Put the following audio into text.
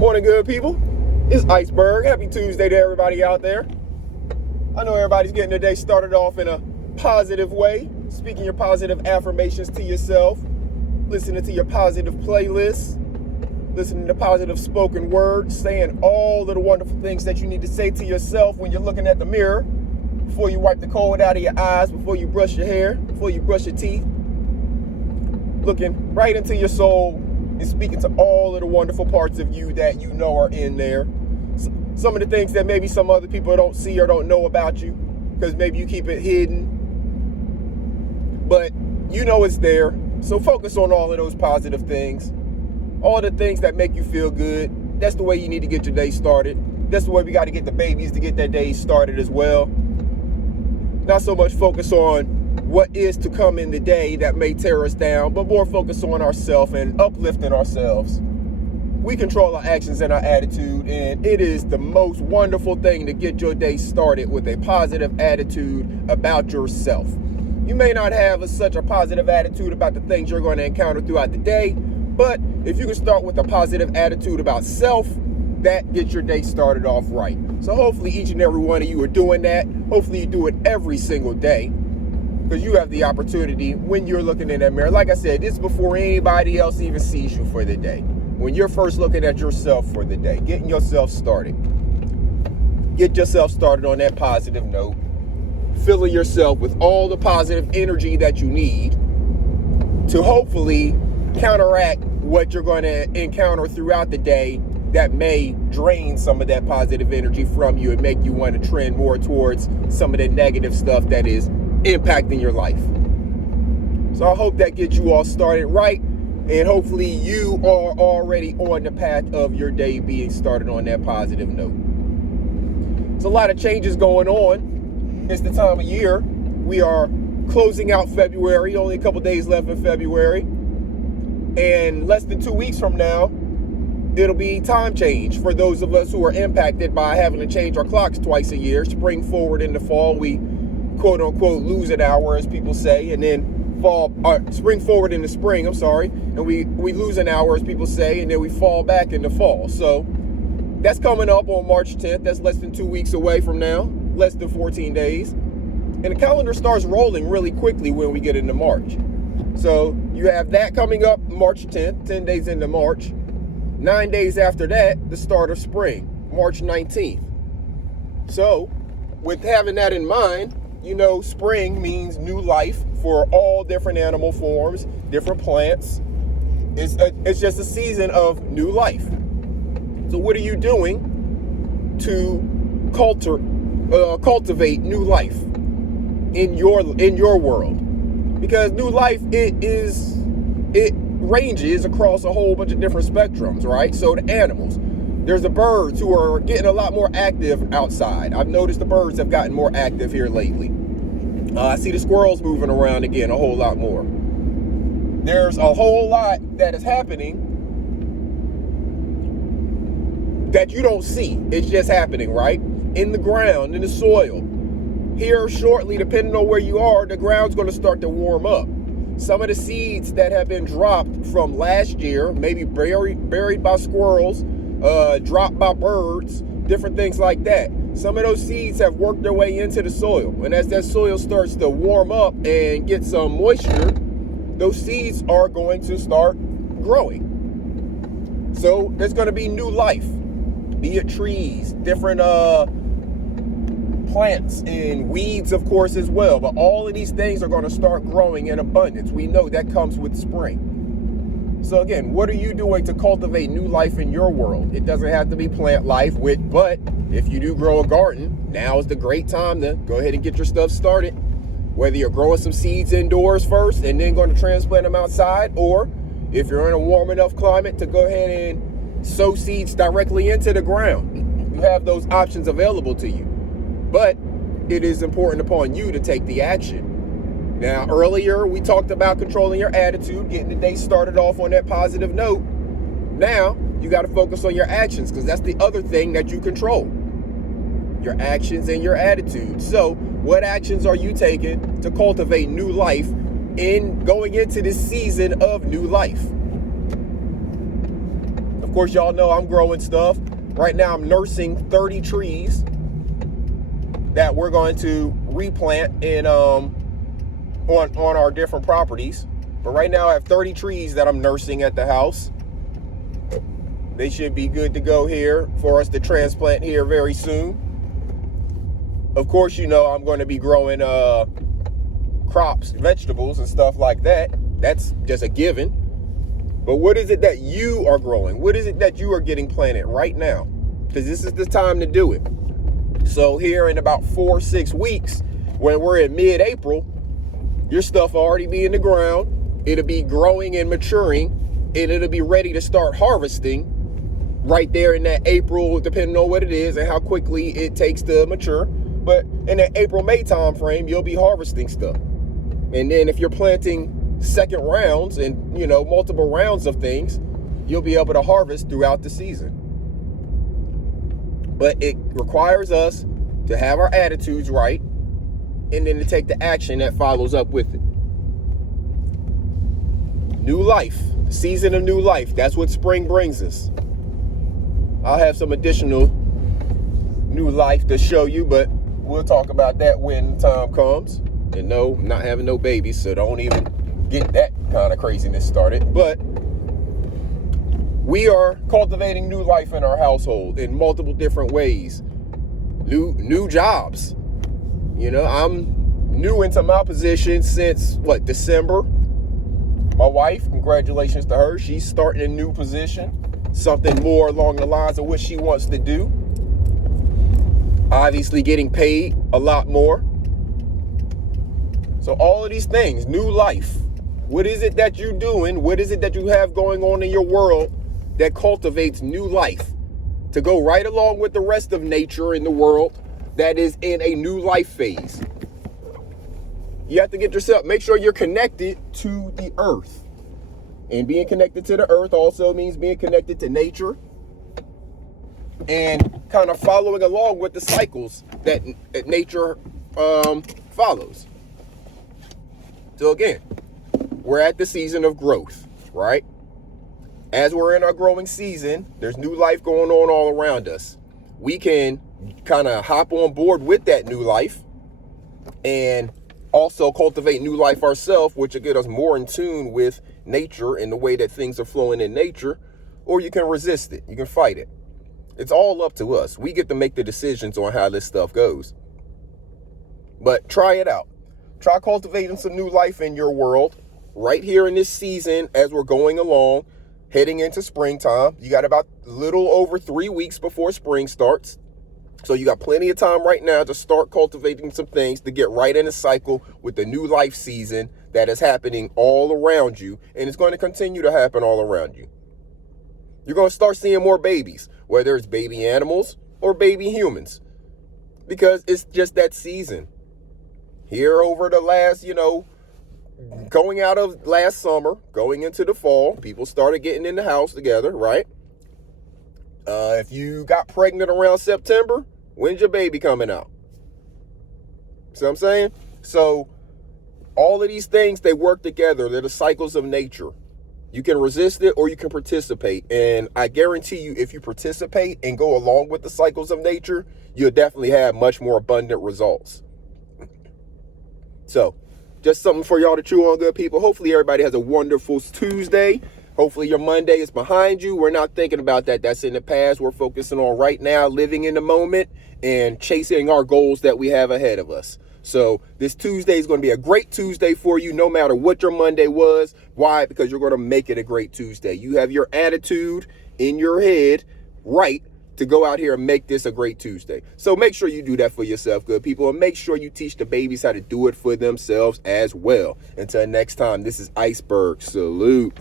Morning, good people. It's Iceberg. Happy Tuesday to everybody out there. I know everybody's getting their day started off in a positive way, speaking your positive affirmations to yourself, listening to your positive playlists, listening to positive spoken words, saying all of the wonderful things that you need to say to yourself when you're looking at the mirror, before you wipe the cold out of your eyes, before you brush your hair, before you brush your teeth, looking right into your soul and speaking to all of the wonderful parts of you that you know are in there. Some of the things that maybe some other people don't see or don't know about you, because maybe you keep it hidden, but you know it's there. So focus on all of those positive things, all the things that make you feel good. That's the way you need to get your day started. That's the way we got to get the babies to get their day started as well. Not so much focus on what is to come in the day that may tear us down, but more focus on ourselves and uplifting ourselves. We control our actions and our attitude, and it is the most wonderful thing to get your day started with a positive attitude about yourself. You may not have such a positive attitude about the things you're going to encounter throughout the day, but if you can start with a positive attitude about self, that gets your day started off right. So hopefully each and every one of you are doing that. Hopefully you do it every single day, because you have the opportunity when you're looking in that mirror. Like I said, this is before anybody else even sees you for the day. When you're first looking at yourself for the day, getting yourself started. Get yourself started on that positive note, filling yourself with all the positive energy that you need to hopefully counteract what you're going to encounter throughout the day that may drain some of that positive energy from you and make you want to trend more towards some of the negative stuff that is impacting your life. So I hope that gets you all started right, and hopefully you are already on the path of your day being started on that positive note. There's a lot of changes going on. It's the time of year. We are closing out February, only a couple days left in February, and less than 2 weeks from now, it'll be time change for those of us who are impacted by having to change our clocks twice a year. Spring forward in the fall, we quote unquote lose an hour, as people say, and then spring forward in the spring, and we lose an hour, as people say, and then we fall back in the fall. So that's coming up on March 10th. That's less than 2 weeks away from now, less than 14 days. And the calendar starts rolling really quickly when we get into March. So you have that coming up March 10th, 10 days into March. 9 days after that, the start of spring, March 19th. So with having that in mind, you know, spring means new life for all different animal forms, different plants. It's just a season of new life. So what are you doing to cultivate new life in your world? Because new life, it ranges across a whole bunch of different spectrums, right? So the animals, there's the birds who are getting a lot more active outside. I've noticed the birds have gotten more active here lately. I see the squirrels moving around again a whole lot more. There's a whole lot that is happening that you don't see. It's just happening, right? In the ground, in the soil. Here shortly, depending on where you are, the ground's going to start to warm up. Some of the seeds that have been dropped from last year, maybe buried by squirrels, dropped by birds, different things like that. Some of those seeds have worked their way into the soil. And as that soil starts to warm up and get some moisture, those seeds are going to start growing. So there's going to be new life, be it trees, different plants and weeds, of course, as well. But all of these things are going to start growing in abundance. We know that comes with spring. So again, what are you doing to cultivate new life in your world? It doesn't have to be plant life, but if you do grow a garden, now is the great time to go ahead and get your stuff started. Whether you're growing some seeds indoors first and then going to transplant them outside, or if you're in a warm enough climate to go ahead and sow seeds directly into the ground. You have those options available to you. But it is important upon you to take the action. Now, earlier we talked about controlling your attitude, getting the day started off on that positive note. Now, you got to focus on your actions, because that's the other thing that you control. Your actions and your attitude. So, what actions are you taking to cultivate new life in going into this season of new life? Of course, y'all know I'm growing stuff. Right now, I'm nursing 30 trees that we're going to replant in on our different properties. But right now, I have 30 trees that I'm nursing at the house. They should be good to go here for us to transplant here very soon. Of course, you know I'm going to be growing crops, vegetables, and stuff like that. That's just a given. But what is it that you are growing? What is it that you are getting planted right now? Because this is the time to do it. So here in about 4 or 6 weeks, when we're in mid-April, your stuff will already be in the ground. It'll be growing and maturing, and it'll be ready to start harvesting right there in that April, depending on what it is and how quickly it takes to mature. But in that April-May time frame, you'll be harvesting stuff. And then if you're planting second rounds and, you know, multiple rounds of things, you'll be able to harvest throughout the season. But it requires us to have our attitudes right and then to take the action that follows up with it. New life, the season of new life. That's what spring brings us. I'll have some additional new life to show you, but we'll talk about that when time comes. And no, I'm not having no babies, so don't even get that kind of craziness started. But we are cultivating new life in our household in multiple different ways. New jobs. You know, I'm new into my position since December. My wife, congratulations to her. She's starting a new position, something more along the lines of what she wants to do. Obviously getting paid a lot more. So all of these things, new life. What is it that you're doing? What is it that you have going on in your world that cultivates new life to go right along with the rest of nature in the world that is in a new life phase? You have to get yourself, make sure you're connected to the earth. And being connected to the earth also means being connected to nature and kind of following along with the cycles that nature follows. So again, we're at the season of growth, right? As we're in our growing season, there's new life going on all around us. We can kind of hop on board with that new life and also cultivate new life ourselves, which will get us more in tune with nature and the way that things are flowing in nature. Or you can resist it. You can fight it. It's all up to us. We get to make the decisions on how this stuff goes. But try it out. Try cultivating some new life in your world right here in this season as we're going along, heading into springtime. You got about a little over 3 weeks before spring starts. So you got plenty of time right now to start cultivating some things to get right in a cycle with the new life season that is happening all around you. And it's going to continue to happen all around you. You're going to start seeing more babies, whether it's baby animals or baby humans, because it's just that season. Here over the last, going out of last summer, going into the fall, people started getting in the house together, right? If you got pregnant around September, when's your baby coming out? See what I'm saying? So all of these things, they work together. They're the cycles of nature. You can resist it or you can participate. And I guarantee you, if you participate and go along with the cycles of nature, you'll definitely have much more abundant results. So just something for y'all to chew on, good people. Hopefully everybody has a wonderful Tuesday. Hopefully your Monday is behind you. We're not thinking about that. That's in the past. We're focusing on right now, living in the moment and chasing our goals that we have ahead of us. So this Tuesday is going to be a great Tuesday for you, no matter what your Monday was. Why? Because you're going to make it a great Tuesday. You have your attitude in your head right to go out here and make this a great Tuesday. So make sure you do that for yourself, good people, and make sure you teach the babies how to do it for themselves as well. Until next time, this is Iceberg. Salute.